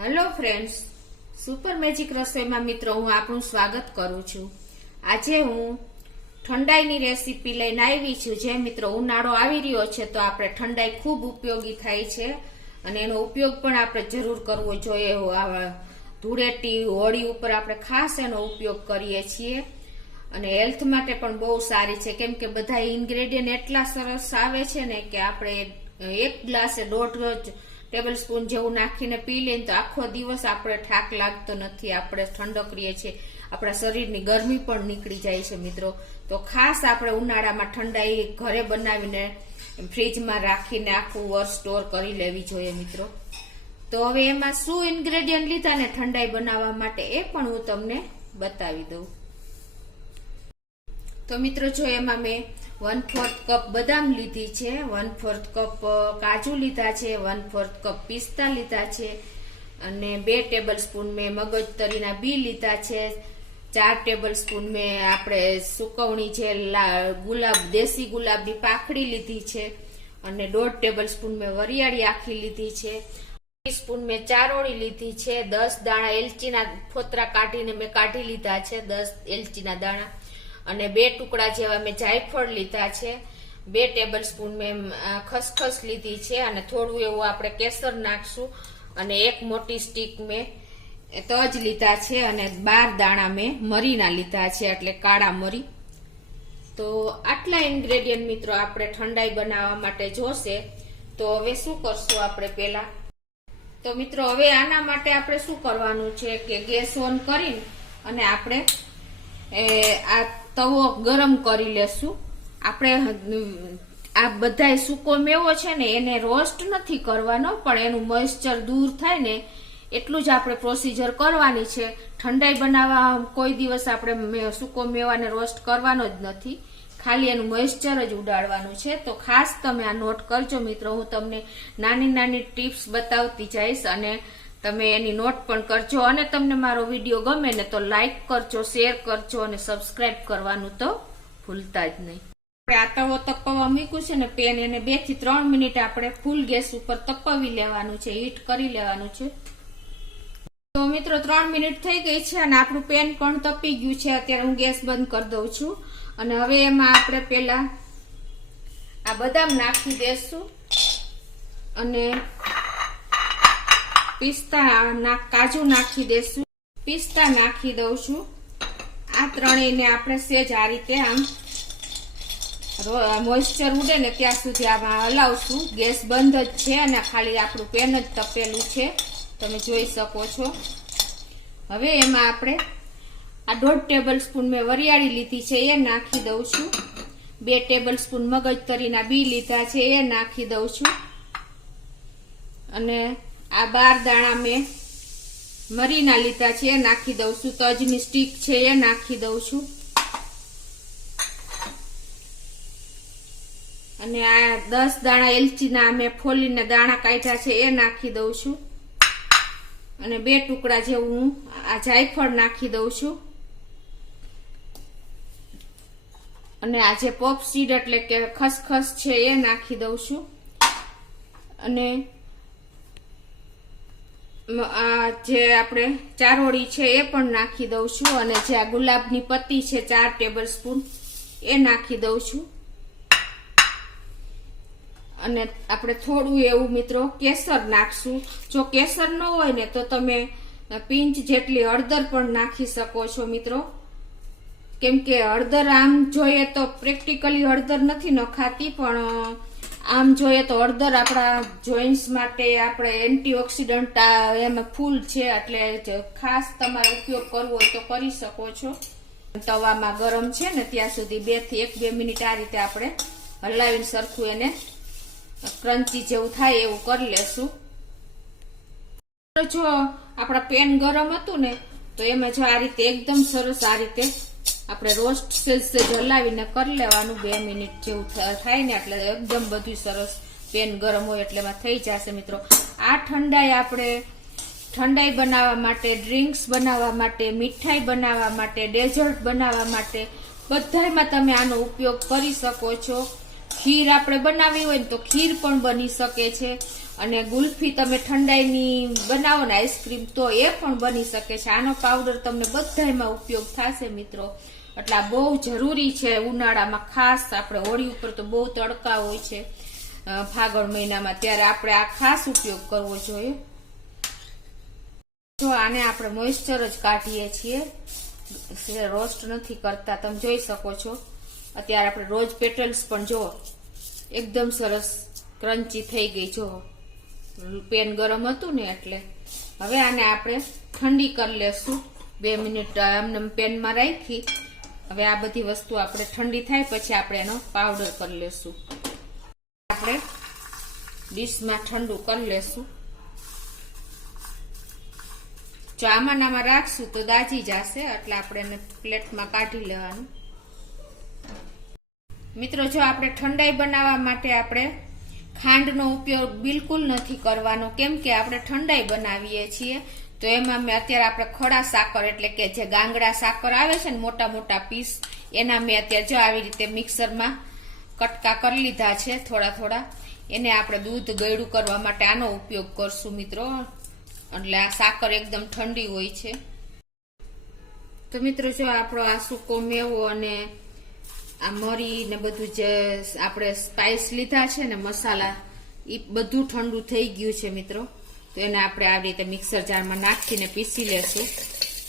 Hello friends, super magic રસોઈમાં મિત્રો હું આપનું સ્વાગત કરું છું। આજે હું ઠંડાઈની રેસીપી લઈને આવી છું। જે મિત્રો ઉનાળો આવી રહ્યો છે તો આપણે ઠંડાઈ ખૂબ ઉપયોગી થાય છે અને એનો ઉપયોગ પણ આપણે જરૂર કરવો જોઈએ। ધૂળેટી હોળી ઉપર આપણે ખાસ એનો ઉપયોગ કરીએ છીએ અને હેલ્થ માટે પણ બહુ સારી છે, કેમ કે બધા ઇન્ગ્રેડિયન્ટ એટલા સરસ આવે છે ને કે આપણે એક ગ્લાસે 1.5 ટેબલ સ્પૂન જેવું નાખીને પી લઈએ તો આખો દિવસ આપણે થાક લાગતો નથી, આપણે ઠંડક રહીએ છીએ, આપણા શરીરની ગરમી પણ નીકળી જાય છે મિત્રો। તો ખાસ આપણે ઉનાળામાં ઠંડાઈ ઘરે બનાવીને ફ્રીજમાં રાખીને આખું વર્ષ સ્ટોર કરી લેવી જોઈએ મિત્રો। તો હવે એમાં શું ઇન્ગ્રેડિયન્ટ લીધા ને ઠંડાઈ બનાવવા માટે એ પણ હું તમને બતાવી દઉં। તો મિત્રો જો એમાં મેં 1/4 કપ બદામ લીધી છે, 1/4 કપ કાજુ લીધા છે, 1/4 કપ પિસ્તા લીધા છે અને 2 ટેબલ સ્પૂન મેં મગજતરીના બી લીધા છે, 4 ટેબલ સ્પૂન મેં આપણે સુકવણી છે દેશી ગુલાબની પાખડી લીધી છે અને 1.5 ટેબલ સ્પૂન મેં વરિયાળી આખી લીધી છે, 1 સ્પૂન મેં ચારોળી લીધી છે, 10 દાણા એલચીના ફોતરા કાઢીને મેં કાઢી લીધા છે, 10 એલચીના દાણા અને 2 ટુકડા જેવા મેં જાયફળ લીધા છે, 2 ટેબલ સ્પૂન મેં ખસખસ લીધી છે અને થોડું એવું આપણે કેસર નાખશું અને 1 મોટી સ્ટીક મેં તજ લીધા છે અને 12 દાણા મેં મરીના લીધા છે, એટલે કાળા મરી। તો આટલા ઇન્ગ્રેડિયન્ટ મિત્રો આપણે ઠંડાઈ બનાવવા માટે જોશે। તો હવે શું કરશું આપણે પહેલા? તો મિત્રો હવે આના માટે આપણે શું કરવાનું છે કે ગેસ ઓન કરીને અને આપણે આ તવો ગરમ કરી લેશું। આપણે આ બધા સૂકો મેવો છે ને એને રોસ્ટ નથી કરવાનો, પણ એનું મોઇસ્ચર દૂર થાય ને એટલું જ આપણે પ્રોસીજર કરવાની છે। ઠંડાઈ બનાવવા કોઈ દિવસ આપણે સૂકો મેવાને રોસ્ટ કરવાનો જ નથી, ખાલી એનું મોઇસ્ચર જ ઉડાડવાનું છે। તો ખાસ તમે આ નોટ કરજો મિત્રો, હું તમને નાની નાની ટિપ્સ બતાવતી જઈશ અને તમે એની નોટ પણ કરજો અને તમને મારો વિડીયો ગમે ને તો લાઈક કરજો, શેર કરજો અને સબસ્ક્રાઇબ કરવાનું તો ભૂલતા જ નહીં। આપણે આ તવો તપવા મૂક્યું છે ને પેન, એને 2 થી 3 મિનિટ આપણે ફૂલ ગેસ ઉપર તપવી લેવાનું છે, હીટ કરી લેવાનું છે। તો મિત્રો 3 મિનિટ થઈ ગઈ છે અને આપણું પેન પણ તપી ગયું છે। અત્યારે હું ગેસ બંધ કરી દઉં છું અને હવે એમાં આપણે પેલા આ બદામ નાખી દેશું અને કાજુ નાખી દેશું, પિસ્તા નાખી દઉં છું। આ ત્રણેયને આપણે સેજ આ રીતે આમ મોઇસ્ચર ઉડે ને ત્યાં સુધી આમાં હલાવશું। ગેસ બંધ જ છે અને ખાલી આપણું પેન જ તપેલું છે, તમે જોઈ શકો છો। હવે એમાં આપણે આ 1.5 ટેબલ સ્પૂન મેં વરિયાળી લીધી છે એ નાખી દઉં છું, 2 ટેબલ સ્પૂન મગજતરીના બી લીધા છે એ નાખી દઉં છું અને આ 12 દાણા મેં મરીના લીધા છે એ નાખી દઉં છું, તજની સ્ટીક છે એ નાખી દઉં છું અને આ 10 દાણા એલચીના મેં ફોલીને દાણા કાઢ્યા છે એ નાખી દઉં છું અને 2 ટુકડા જેવું હું આ જાયફળ નાખી દઉં છું અને આ જે પોપ સીડ એટલે કે ખસખસ છે એ નાખી દઉં છું અને આ જે આપણે ચારોળી છે એ પણ નાખી દઉં છું અને જે આ ગુલાબની પત્તી છે 4 ટેબલ સ્પૂન એ નાખી દઉં છું અને આપણે થોડું એવું મિત્રો કેસર નાખશું। જો કેસર ન હોય ને તો તમે પિંચ જેટલી હળદર પણ નાખી શકો છો મિત્રો, કેમ કે હળદર આમ જોઈએ તો પ્રેક્ટિકલી હળદર નથી નખાતી, પણ આમ જોઈએ તો હળદર આપણા જોઈન્ટ્સ માટે, આપણે એન્ટીઓક્સિડન્ટ એમાં ફૂલ છે, એટલે ખાસ તમારે ઉપયોગ કરવો હોય તો કરી શકો છો। તવામાં ગરમ છે ને ત્યાં સુધી 2 થી 1-2 મિનિટ આ રીતે આપણે હલાવીને સરખું એને ક્રન્ચી જેવું થાય એવું કરી લેશું। જો આપણા પેન ગરમ હતું ને તો એમાં જો આ રીતે એકદમ સરસ આ રીતે આપણે રોસ્ટ સેજ હલાવીને કરી લેવાનું, 2 મિનિટ જેવું થાય ને એટલે એકદમ બધું સરસ પેન ગરમ હોય એટલે એમાં થઈ જશે મિત્રો। આ ઠંડાઈ આપણે ઠંડાઈ બનાવવા માટે, ડ્રિંક્સ બનાવવા માટે, મીઠાઈ બનાવવા માટે, ડેઝર્ટ બનાવવા માટે બધામાં તમે આનો ઉપયોગ કરી શકો છો। ખીર આપણે બનાવી હોય ને તો ખીર પણ બની શકે છે અને ગુલ્ફી તમે ઠંડાઈની બનાવો ને આઈસ્ક્રીમ તો એ પણ બની શકે છે. આનો પાવડર તમને બધામાં ઉપયોગ થશે મિત્રો. એટલે આ બહુ જરૂરી છે ઉનાળામાં, ખાસ આપણે હોળી ઉપર તો બહુ તડકા હોય છે ફાગણ મહિનામાં, ત્યારે આપણે આ ખાસ ઉપયોગ કરવો જોઈએ. જો આને આપણે મોઇસ્ચર જ કાઢીએ છીએ, રોસ્ટ નથી કરતા. તમે જોઈ શકો છો અત્યારે આપણે રોઝ પેટલ્સ પણ જો એકદમ સરસ ક્રન્ચી થઈ ગઈ. જો પેન ગરમ હતું ને એટલે. હવે આને આપણે ઠંડી કરી લેશું. 2 મિનિટ આમને પેનમાં રાખી. હવે આ બધી વસ્તુ આપણે ઠંડી થાય પછી આપણે એનો પાવડર કરી લેશું. આપણે ડીશમાં ઠંડુ કરી લેશું. જો આમાં રાખશું તો દાજી જશે, એટલે આપણે એને પ્લેટમાં કાઢી લેવાનું. મિત્રો જો આપણે ઠંડાઈ બનાવવા માટે આપણે ખાંડનો ઉપયોગ બિલકુલ નથી કરવાનો, કેમ કે આપણે ઠંડાઈ બનાવીએ છીએ. તો એમાં મેં અત્યારે આપણે ખડા સાકર એટલે કે જે ગાંગડા સાકર આવે છે ને મોટા મોટા પીસ, એના મેં અત્યારે જો આવી રીતે મિક્સરમાં કટકા કરી લીધા છે થોડા થોડા. એને આપણે દૂધ ગળ્યું કરવા માટે આનો ઉપયોગ કરશું મિત્રો. એટલે આ સાકર એકદમ ઠંડી હોય છે. તો મિત્રો જો આપણો આ સૂકો મેવો અને આ મરી ને બધું જે આપણે સ્પાઇસ લીધા છે ને મસાલા, એ બધું ઠંડુ થઈ ગયું છે મિત્રો. તો એને આપણે આવી રીતે મિક્સર જારમાં નાખીને પીસી લેશું.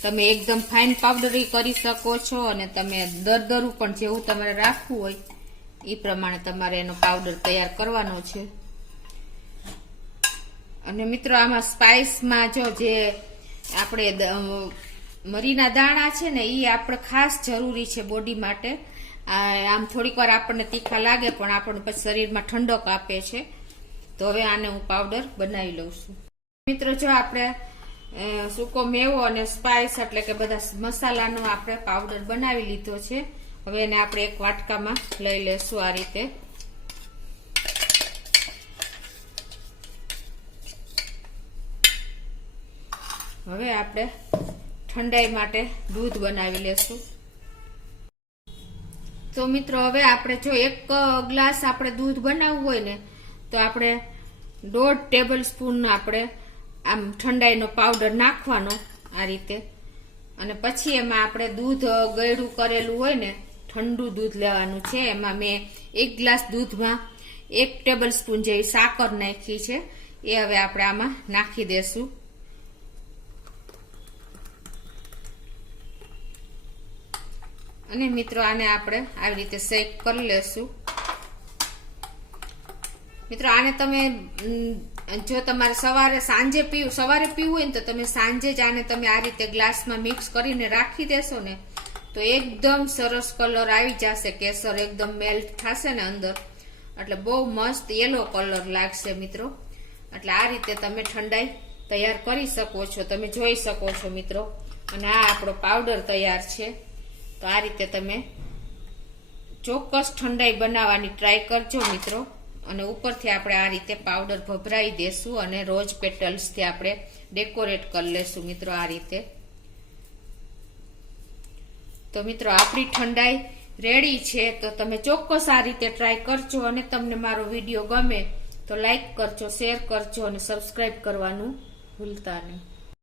તમે એકદમ ફાઇન પાવડર કરી શકો છો, અને તમે દરદરું પણ જેવું તમારે રાખવું હોય એ પ્રમાણે તમારે એનો પાવડર તૈયાર કરવાનો છે. અને મિત્રો આમાં સ્પાઇસમાં જો જે આપણે મરીના દાણા છે ને એ આપણે ખાસ જરૂરી છે બોડી માટે. આમ થોડીક વાર આપણને તીખા લાગે પણ આપણને પછી શરીરમાં ઠંડક આપે છે. તો હવે આને હું પાવડર બનાવી લઉં છું. મિત્રો જો આપણે સૂકો મેવો અને સ્પાઇસ એટલે કે બધા મસાલાનો આપણે પાવડર બનાવી લીધો છે. હવે એને આપણે એક વાટકામાં લઈ લેશું આ રીતે. હવે આપણે ઠંડાઈ માટે દૂધ બનાવી લેશું. તો મિત્રો હવે આપણે જો 1 ગ્લાસ આપણે દૂધ બનાવવું હોય ને તો આપણે 1.5 ટેબલ સ્પૂન આપણે આમ ઠંડાઈનો પાવડર નાખવાનો આ રીતે. અને પછી એમાં આપણે દૂધ ગળ્યું કરેલું હોય ને ઠંડુ દૂધ લેવાનું છે. એમાં મેં 1 ગ્લાસ દૂધમાં 1 ટેબલ સ્પૂન જેવી સાકર નાખી છે. એ હવે આપણે આમાં નાખી દેશું. અને મિત્રો આને આપણે આવી રીતે શેક કરી લેશું. મિત્રો આને તમે જો તમારે સવારે પીવું હોય ને તો તમે સાંજે જ આને તમે આ રીતે ગ્લાસમાં મિક્સ કરીને રાખી દેશો ને તો એકદમ સરસ કલર આવી જશે. કેસર એકદમ મેલ્ટ થશે ને અંદર, એટલે બહુ મસ્ત યેલો કલર લાગશે મિત્રો. એટલે આ રીતે તમે ઠંડાઈ તૈયાર કરી શકો છો. તમે જોઈ શકો છો મિત્રો. અને આ આપણો પાવડર તૈયાર છે. તો આ રીતે તમે ચોક્કસ ઠંડાઈ બનાવવાની ટ્રાય કરજો મિત્રો. અને ઉપરથી આપણે આ રીતે પાવડર ભભરાઈ દેશું અને રોઝ પેટલ્સથી આપણે ડેકોરેટ કરી લેશું મિત્રો આ રીતે. તો મિત્રો આપણી ઠંડાઈ રેડી છે. તો તમે ચોક્કસ આ રીતે ટ્રાય કરજો. અને તમને મારો વિડીયો ગમે તો લાઈક કરજો, શેર કરજો અને સબસ્ક્રાઈબ કરવાનું ભૂલતા નહીં.